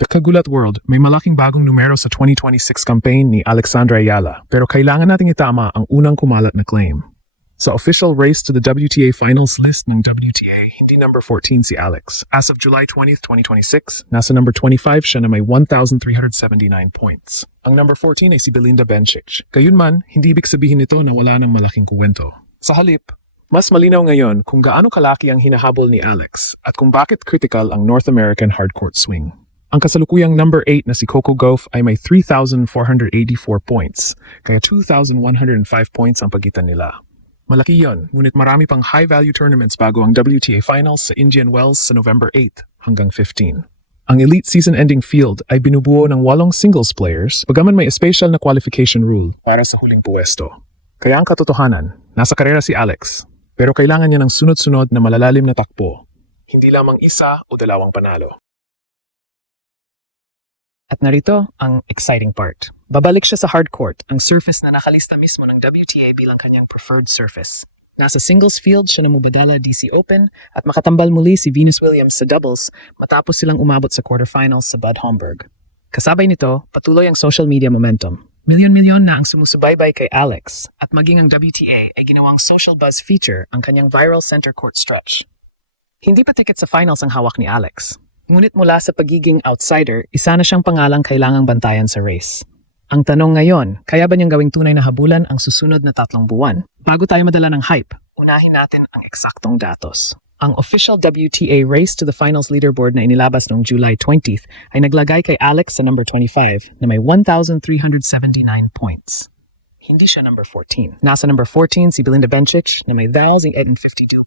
The Kagulat World, may malaking bagong numero sa 2026 campaign ni Alexandra Ayala, pero kailangan nating itama ang unang kumalat na claim. Sa official race to the WTA finals list ng WTA, hindi number 14 si Alex. As of July 20th, 2026, nasa number 25 siya na may 1,379 points. Ang number 14 ay si Belinda Bencic. Gayunman, hindi ibig sabihin nito na wala ng malaking kuwento. Sa halip, mas malinaw ngayon kung gaano kalaki ang hinahabol ni Alex at kung bakit critical ang North American hardcourt swing. Ang kasalukuyang number 8 na si Coco Gauff ay may 3,484 points, kaya 2,105 points ang pagitan nila. Malaki yon, ngunit marami pang high-value tournaments bago ang WTA Finals sa Indian Wells sa November 8 hanggang 15. Ang elite season-ending field ay binubuo ng 8 singles players, bagaman may special na qualification rule para sa huling puwesto. Kaya ang katotohanan, nasa karera si Alex, pero kailangan niya ng sunod-sunod na malalalim na takbo, hindi lamang isa o dalawang panalo. At narito ang exciting part. Babalik siya sa hardcourt, ang surface na nakalista mismo ng WTA bilang kanyang preferred surface. Nasa singles field siya na mubadala DC Open at makatambal muli si Venus Williams sa doubles matapos silang umabot sa quarterfinals sa Bad Homburg. Kasabay nito, patuloy ang social media momentum. Milyon-milyon na ang sumusubaybay kay Alex at maging ang WTA ay ginawang social buzz feature ang kanyang viral center court stretch. Hindi pa ticket sa finals ang hawak ni Alex. Ngunit mula sa pagiging outsider, isa na siyang pangalang kailangang bantayan sa race. Ang tanong ngayon, kaya ba niyang gawing tunay na habulan ang susunod na 3 buwan? Bago tayo madala ng hype, unahin natin ang eksaktong datos. Ang official WTA Race to the Finals leaderboard na inilabas noong July 20th ay naglagay kay Alex sa number 25 na may 1,379 points. Hindi siya number 14. Nasa number 14 si Belinda Bencic na may 1,052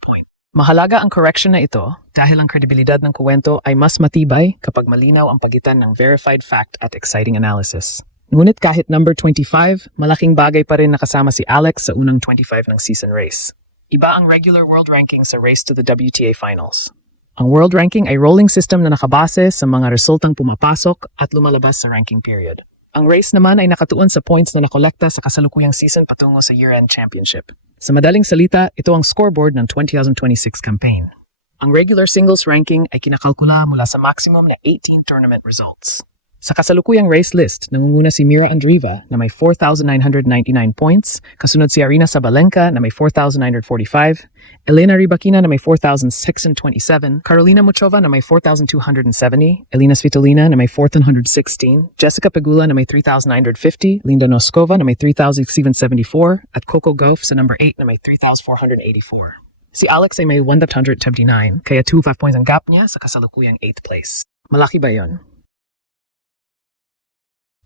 points. Mahalaga ang correction na ito dahil ang kredibilidad ng kuwento ay mas matibay kapag malinaw ang pagitan ng verified fact at exciting analysis. Ngunit kahit number 25, malaking bagay pa rin nakasama si Alex sa unang 25 ng season race. Iba ang regular world ranking sa race to the WTA finals. Ang world ranking ay rolling system na nakabase sa mga resultang pumapasok at lumalabas sa ranking period. Ang race naman ay nakatuon sa points na nakolekta sa kasalukuyang season patungo sa year-end championship. Sa madaling salita, ito ang scoreboard ng 2026 campaign. Ang regular singles ranking ay kinakalkula mula sa maximum na 18 tournament results. Sa kasalukuyang race list, nangunguna si Mira Andreeva na may 4,999 points, kasunod si Aryna Sabalenka na may 4,945, Elena Rybakina na may 4,627, Karolina Muchova na may 4,270, Elina Svitolina na may 4,116, Jessica Pegula na may 3,950, Linda Noskova na may 3,774, at Coco Gauff sa number 8 na may 3,484. Si Alex ay may 1,179, kaya 2.5 points ang gap niya sa kasalukuyang 8th place. Malaki ba yon?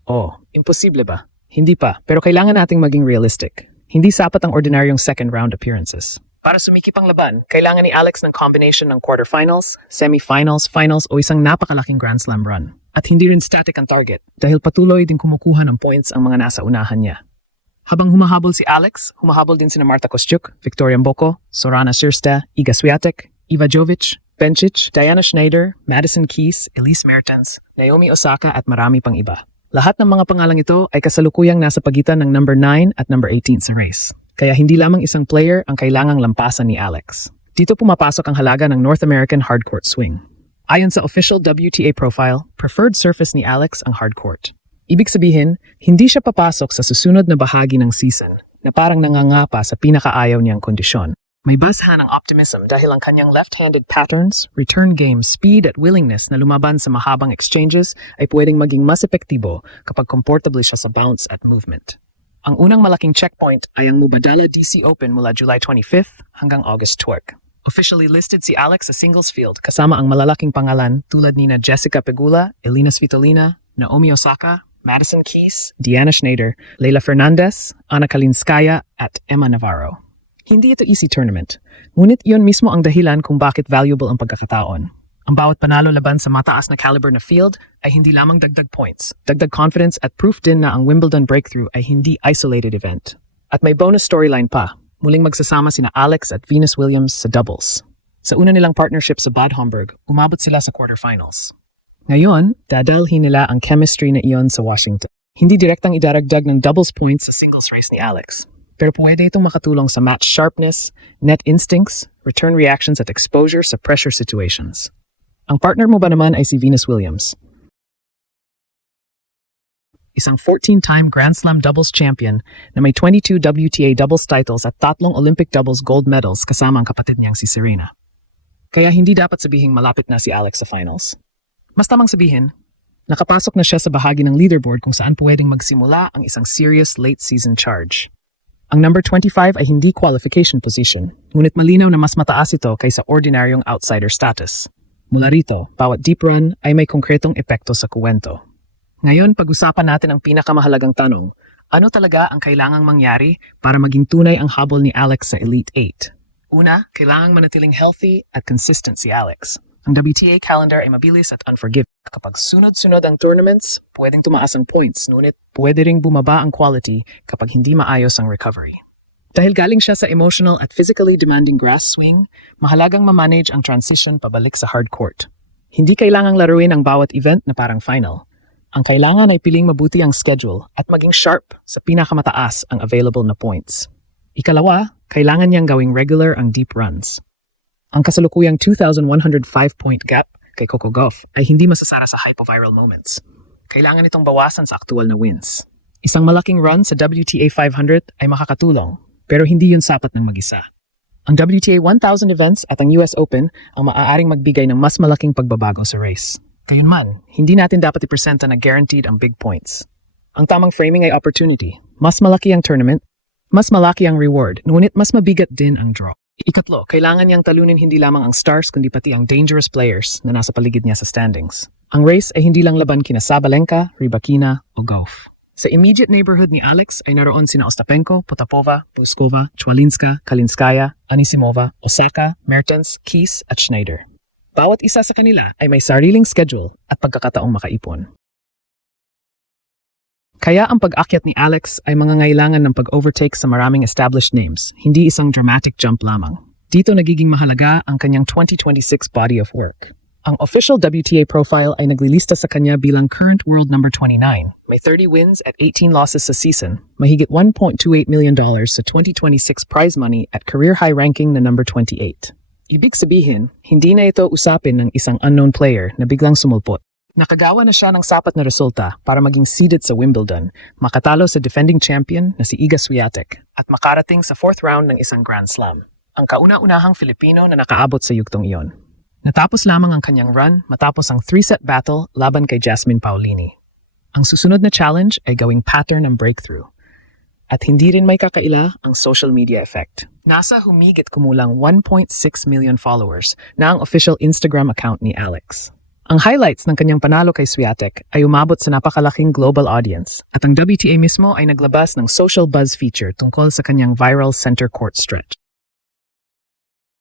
Oh, imposible ba? Hindi pa, pero kailangan nating maging realistic. Hindi sapat ang ordinaryong second round appearances. Para sumikip ang laban, kailangan ni Alex ng combination ng quarterfinals, semifinals, finals o isang napakalaking Grand Slam run. At hindi rin static ang target dahil patuloy din kumukuha ng points ang mga nasa unahan niya. Habang humahabol si Alex, humahabol din sina Marta Kostyuk, Victoria Mboko, Sorana Cîrstea, Iga Swiatek, Iva Jovic, Bencic, Diana Schneider, Madison Keys, Elise Mertens, Naomi Osaka at marami pang iba. Lahat ng mga pangalang ito ay kasalukuyang nasa pagitan ng number 9 at number 18 sa race. Kaya hindi lamang isang player ang kailangang lampasan ni Alex. Dito pumapasok ang halaga ng North American hardcourt swing. Ayon sa official WTA profile, preferred surface ni Alex ang hardcourt. Ibig sabihin, hindi siya papasok sa susunod na bahagi ng season na parang nangangapa sa pinakaayaw niyang kondisyon. May basahan ng optimism dahil ang kanyang left-handed patterns, return game, speed at willingness na lumaban sa mahabang exchanges ay pwedeng maging mas epektibo kapag comfortably siya sa bounce at movement. Ang unang malaking checkpoint ay ang Mubadala DC Open mula July 25th hanggang August 12. Officially listed si Alex sa singles field kasama ang malalaking pangalan tulad nina Jessica Pegula, Elina Svitolina, Naomi Osaka, Madison Keys, Diana Schneider, Leylah Fernandez, Anna Kalinskaya at Emma Navarro. Hindi ito easy tournament, ngunit iyon mismo ang dahilan kung bakit valuable ang pagkakataon. Ang bawat panalo laban sa mataas na caliber na field ay hindi lamang dagdag points, dagdag confidence at proof din na ang Wimbledon breakthrough ay hindi isolated event. At may bonus storyline pa, muling magsasama sina Alex at Venus Williams sa doubles. Sa una nilang partnership sa Bad Homburg, umabot sila sa quarterfinals. Ngayon, dadalhin nila ang chemistry na iyon sa Washington. Hindi direktang idaragdag ng doubles points sa singles race ni Alex. Pero pwede itong makatulong sa match sharpness, net instincts, return reactions at exposure sa pressure situations. Ang partner mo ba naman ay si Venus Williams? isang 14-time Grand Slam doubles champion na may 22 WTA doubles titles at 3 Olympic doubles gold medals kasama ang kapatid niyang si Serena. Kaya hindi dapat sabihing malapit na si Alex sa finals. Mas tamang sabihin, nakapasok na siya sa bahagi ng leaderboard kung saan pwedeng magsimula ang isang serious late-season charge. Ang number 25 ay hindi qualification position, ngunit malinaw na mas mataas ito kaysa ordinaryong outsider status. Mula rito, bawat deep run ay may konkretong epekto sa kuwento. Ngayon, pag-usapan natin ang pinakamahalagang tanong, ano talaga ang kailangang mangyari para maging tunay ang habol ni Alex sa Elite 8? Una, kailangang manatiling healthy at consistent si Alex. Ang WTA calendar ay mabilis at unforgiving. Kapag sunod-sunod ang tournaments, pwedeng tumaas ang points, ngunit pwede ring bumaba ang quality kapag hindi maayos ang recovery. Dahil galing siya sa emotional at physically demanding grass swing, mahalagang mamanage ang transition pabalik sa hard court. Hindi kailangang laruin ang bawat event na parang final. Ang kailangan ay piling mabuti ang schedule at maging sharp sa pinakamataas ang available na points. Ikalawa, kailangan niyang gawing regular ang deep runs. Ang kasalukuyang 2,105-point gap kay Coco Gauff ay hindi masasara sa hypo-viral moments. Kailangan itong bawasan sa aktual na wins. Isang malaking run sa WTA 500 ay makakatulong, pero hindi yun sapat ng mag-isa. Ang WTA 1000 events at ang US Open ang maaaring magbigay ng mas malaking pagbabago sa race. Gayunman, hindi natin dapat ipresenta na guaranteed ang big points. Ang tamang framing ay opportunity. Mas malaki ang tournament, mas malaki ang reward, ngunit mas mabigat din ang draw. Ikatlo, kailangan niyang talunin hindi lamang ang stars kundi pati ang dangerous players na nasa paligid niya sa standings. Ang race ay hindi lang laban kina Sabalenka, Rybakina o Gauff. Sa immediate neighborhood ni Alex ay naroon sina Ostapenko, Potapova, Puskova, Chwalinska, Kalinskaya, Anisimova, Osaka, Mertens, Keys at Schneider. Bawat isa sa kanila ay may sariling schedule at pagkakataong makaipon. Kaya ang pag-akyat ni Alex ay mangangailangan ng pag-overtake sa maraming established names, hindi isang dramatic jump lamang. Dito nagiging mahalaga ang kanyang 2026 body of work. Ang official WTA profile ay naglilista sa kanya bilang current world number 29. May 30 wins at 18 losses sa season, mahigit $1.28 million sa 2026 prize money at career high ranking na number 28. Ibig sabihin, hindi na ito usapin ng isang unknown player na biglang sumulpot. Nakagawa na siya ng sapat na resulta para maging seeded sa Wimbledon, makatalo sa defending champion na si Iga Swiatek, at makarating sa 4th round ng isang Grand Slam. Ang kauna-unahang Filipino na nakaabot sa yugtong iyon. Natapos lamang ang kanyang run matapos ang 3-set battle laban kay Jasmine Paolini. Ang susunod na challenge ay gawing pattern ng breakthrough. At hindi rin may kakaila ang social media effect. Nasa humigit kumulang 1.6 million followers na ang official Instagram account ni Alex. Ang highlights ng kanyang panalo kay Swiatek ay umabot sa napakalaking global audience at ang WTA mismo ay naglabas ng social buzz feature tungkol sa kanyang viral center court stretch.